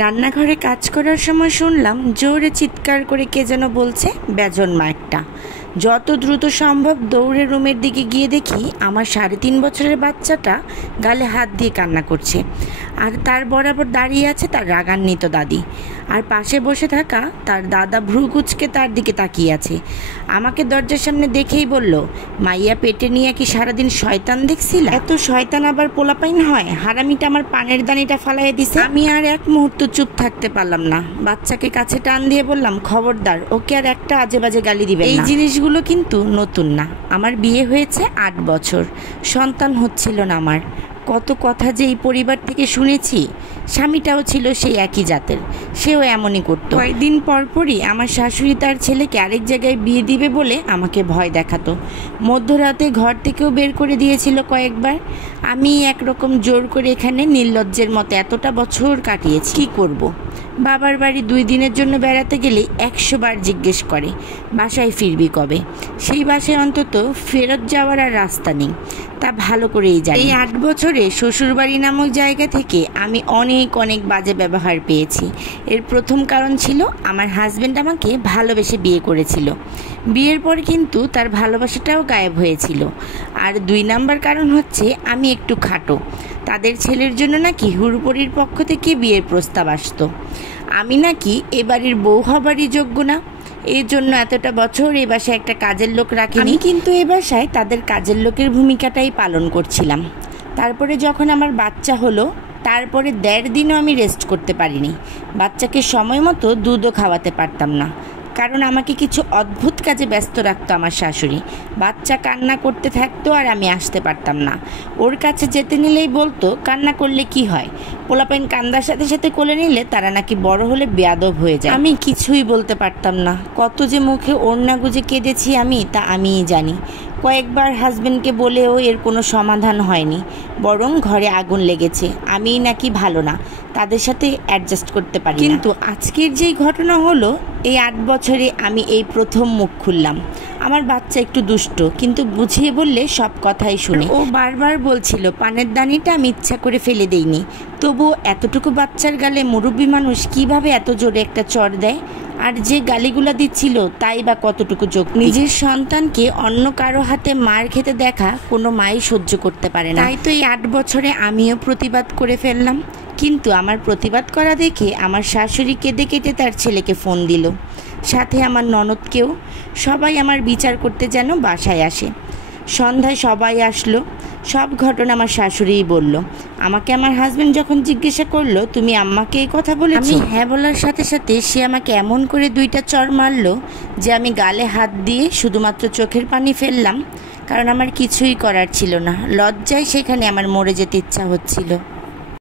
রান্নাঘরে কাজ করার সময় শুনলাম জোরে চিৎকার করে কে যেন বলছে বেজন মা একটা। যত দ্রুত সম্ভব দৌড়ে রুমের দিকে গিয়ে দেখি আমার 3.5 বছরের বাচ্চাটা গালে হাত দিয়ে কান্না করছে, আর তার বরাবর দাঁড়িয়ে আছে তার রাগান্বিত দাদি, আর পাশে বসে থাকা তার দাদা ভ্রু কুঁচকে তার দিকে তাকিয়ে আছে। আমাকে দরজার সামনে দেখেই বলল, মাইয়া পেটে নিয়ে কি সারাদিন শয়তান দেখছিল? এত শয়তান আবার পোলাপাইন হয়? হারামিটা আমার পানের দানিটা ফালাইয়া দিছে। আমি আর এক মুহূর্ত চুপ থাকতে পারলাম না, বাচ্চাকে কাছে টান দিয়ে বললাম, খবরদার ওকে আর একটা আজে বাজে গালি দিবেন না। এই জিনিসগুলো কিন্তু নতুন না, আমার বিয়ে হয়েছে 8 বছর, সন্তান হচ্ছিল না আমার। কত কথা যে এই পরিবার থেকে শুনেছি। স্বামীটাও ছিল সেই একই জাতের, সেও এমনই করতো। কয়েকদিন পরপরই আমার শাশুড়ি তার ছেলেকে আরেক জায়গায় বিয়ে দিবে বলে আমাকে ভয় দেখাতো। মধ্যরাতে ঘর থেকেও বের করে দিয়েছিল কয়েকবার। আমি একরকম জোর করে এখানে নির্লজ্জের মতো এতটা বছর কাটিয়েছি। কি করব? বাবার বাড়ি 2 দিনের জন্য বেড়াতে গেলে 100 বার জিজ্ঞেস করে বাসায় ফিরবি কবে। সেই বাসায় অন্তত ফেরত যাওয়ার আর রাস্তা নেই, তা ভালো করেই জানি। এই 8 বছরে শ্বশুরবাড়ি নামক জায়গা থেকে আমি অনেক বাজে ব্যবহার পেয়েছি। এর প্রথম কারণ ছিল আমার হাজবেন্ড আমাকে ভালোবেসে বিয়ে করেছিল, বিয়ের পর কিন্তু তার ভালোবাসাটাও গায়েব হয়েছিল। আর 2 নাম্বার কারণ হচ্ছে আমি একটু খাটো, তাদের ছেলের জন্য নাকি হুড়ুপড়ির পক্ষ থেকে বিয়ের প্রস্তাব আসতো। আমি নাকি এ বাড়ির বউ হবারই যোগ্য না, এর জন্য এতটা বছর এ বাসায় একটা কাজের লোক রাখিনি। আমি কিন্তু এ বাসায় তাদের কাজের লোকের ভূমিকাটাই পালন করছিলাম। তারপরে যখন আমার বাচ্চা হলো, তারপরে 1.5 দিনও আমি রেস্ট করতে পারিনি। বাচ্চাকে সময় মতো দুধও খাওয়াতে পারতাম না, কারণ আমাকে কিছু অদ্ভুত কাজে ব্যস্ত রাখতো আমার শাশুড়ি। বাচ্চা কান্না করতে থাকতো আর আমি আসতে পারতাম না। ওর কাছে যেতে নিলেই বলতো, কান্না করলে কি হয়, পোলাপাইন কান্দার সাথে সাথে কোলে নিলে তারা নাকি বড় হলে বেয়াদব হয়ে যায়। আমি কিছুই বলতে পারতাম না। কত যে মুখে ওড়না গুজে কেঁদেছি আমি, তা আমিই জানি। কয়েকবার হাজবেন্ডকে বলেও এর কোনো সমাধান হয়নি, বরং ঘরে আগুন লেগেছে। আমিই নাকি ভালো না, তাদের সাথে অ্যাডজাস্ট করতে পারি। কিন্তু আজকের যেই ঘটনা হলো, এই 8 বছরে আমি এই প্রথম মুখ খুললাম। আমার বাচ্চা একটু দুষ্ট, কিন্তু বুঝিয়ে বললে সব কথাই শুনে। ও বারবার বলছিল পানের দানিটা আমি ইচ্ছা করে ফেলে দেইনি, তবুও এতটুকু বাচ্চার গালে মুরব্বী মানুষ কিভাবে এত জোরে একটা চড় দেয়? আর যে গালিগুলা দিচ্ছিল তাই বা কতটুকু যোগ? নিজের সন্তানকে অন্য কারো হাতে মার খেতে দেখা কোনো মাই সহ্য করতে পারে না। তাই তো এই 8 বছরে আমিও প্রতিবাদ করে ফেললাম। কিন্তু আমার প্রতিবাদ করা দেখে আমার শাশুড়ি কেঁদে কেটে তার ছেলেকে ফোন দিল, সাথে আমার ননদকেও। সবাই আমার বিচার করতে যেন বাসায় আসে। সন্ধ্যায় সবাই আসলো। সব ঘটনা আমার শাশুড়িই বলল। আমাকে আমার হাজবেন্ড যখন জিজ্ঞাসা করলো, তুমি আম্মাকে এই কথা বলেছো? আমি হ্যাঁ বলার সাথে সাথে সে আমাকে এমন করে 2টা চড় মারলো যে আমি গালে হাত দিয়ে শুধুমাত্র চোখের পানি ফেললাম, কারণ আমার কিছুই করার ছিল না। লজ্জায় সেখানে আমার মরে যেতে ইচ্ছা হচ্ছিল।